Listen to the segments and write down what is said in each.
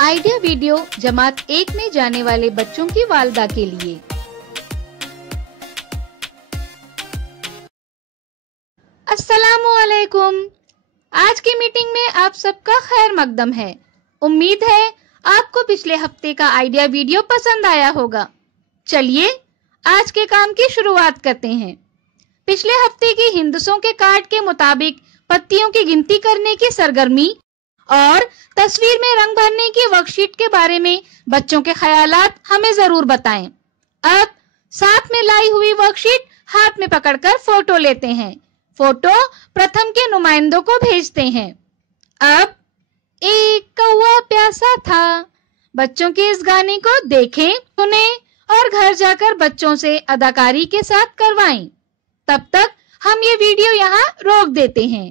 Idea video जमात 1 में जाने वाले बच्चों की वालिदा के लिए। अस्सलामुअलैकुम। आज की मीटिंग में आप सबका खैर मकदम है। उम्मीद है आपको पिछले हफ्ते का आइडिया वीडियो पसंद आया होगा। चलिए आज के काम की शुरुआत करते हैं। पिछले हफ्ते की हिंदसों के कार्ड के मुताबिक पत्तियों की गिनती करने की सरगर्मी और तस्वीर में रंग भरने की वर्कशीट के बारे में बच्चों के ख्यालात हमें जरूर बताएं। अब साथ में लाई हुई वर्कशीट हाथ में पकड़कर फोटो लेते हैं। फोटो प्रथम के नुमाइंदों को भेजते हैं। अब एक कौवा प्यासा था, बच्चों के इस गाने को देखें, सुनें और घर जाकर बच्चों से अदाकारी के साथ करवाएं। तब तक हम ये वीडियो यहाँ रोक देते हैं।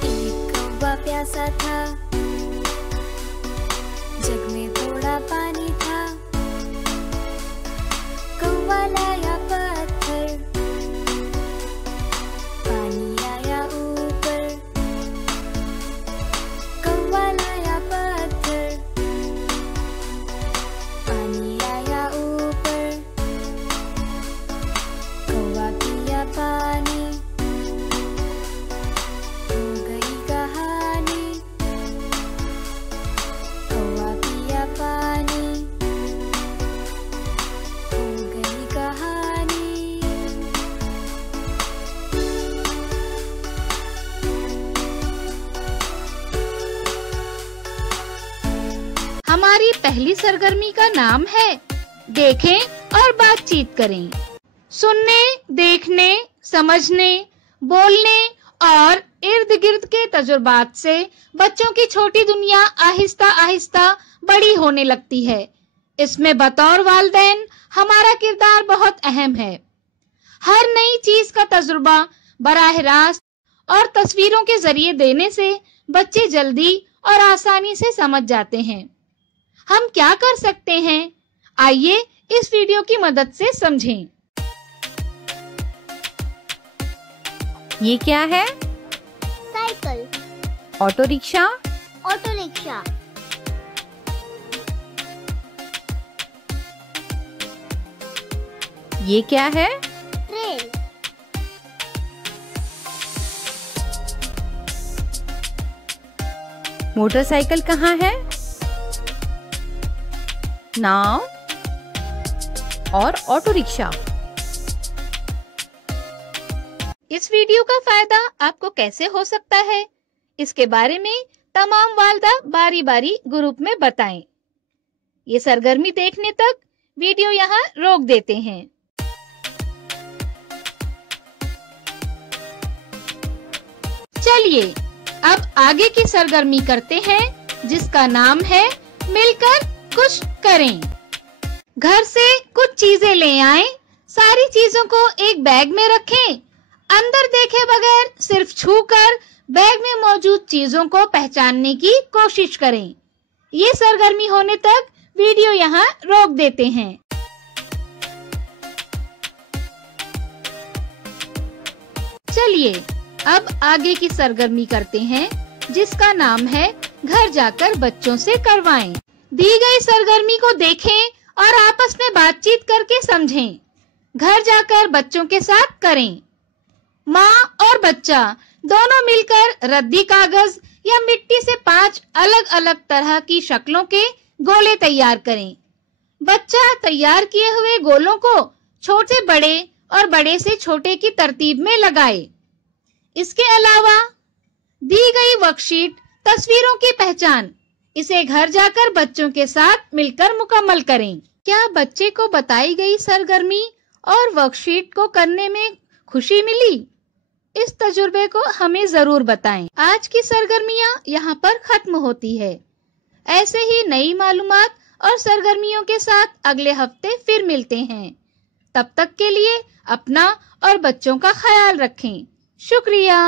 एक कौवा प्यासा था, जग में थोड़ा पानी था। कौवा लाया पत्थर, पानी आया ऊपर। कौवा लाया पत्थर, पानी आया ऊपर। कौवा पिया पानी, हो गई कहानी। कौवा पिया पानी, हो गई कहानी। हमारी पहली सरगर्मी का नाम है देखें और बातचीत करें। सुनने, देखने, समझने, बोलने और इर्द गिर्द के तजुर्बात से बच्चों की छोटी दुनिया आहिस्ता आहिस्ता बड़ी होने लगती है। इसमें बतौर वालिदैन हमारा किरदार बहुत अहम है। हर नई चीज का तजुर्बा बराह रास्त और तस्वीरों के जरिए देने से बच्चे जल्दी और आसानी से समझ जाते हैं। हम क्या कर सकते हैं, आइए इस वीडियो की मदद से समझें। ये क्या है? Cycle, auto rickshaw, auto rickshaw, ये क्या है? ट्रेन, मोटरसाइकिल कहाँ है? नाव और ऑटो रिक्शा। इस वीडियो का फायदा आपको कैसे हो सकता है, इसके बारे में तमाम वालिदा बारी बारी ग्रुप में बताएं। ये सरगर्मी देखने तक वीडियो यहाँ रोक देते हैं। चलिए अब आगे की सरगर्मी करते हैं, जिसका नाम है मिलकर कुछ करें। घर से कुछ चीजें ले आएं, सारी चीजों को एक बैग में रखें। अंदर देखे बगैर सिर्फ छूकर बैग में मौजूद चीजों को पहचानने की कोशिश करें। ये सरगर्मी होने तक वीडियो यहाँ रोक देते हैं। चलिए अब आगे की सरगर्मी करते हैं, जिसका नाम है घर जाकर बच्चों से करवाएं। दी गई सरगर्मी को देखें और आपस में बातचीत करके समझें। घर जाकर बच्चों के साथ करें। माँ और बच्चा दोनों मिलकर रद्दी कागज या मिट्टी से 5 अलग अलग तरह की शक्लों के गोले तैयार करें। बच्चा तैयार किए हुए गोलों को छोटे बड़े और बड़े से छोटे की तरतीब में लगाए। इसके अलावा दी गई वर्कशीट तस्वीरों की पहचान, इसे घर जाकर बच्चों के साथ मिलकर मुकम्मल करें। क्या बच्चे को बताई गई सरगर्मी और वर्कशीट को करने में खुशी मिली? इस तजुर्बे को हमें जरूर बताएं। आज की सरगर्मियां यहाँ पर खत्म होती है। ऐसे ही नई मालूमात और सरगर्मियों के साथ अगले हफ्ते फिर मिलते हैं। तब तक के लिए अपना और बच्चों का ख्याल रखें। शुक्रिया।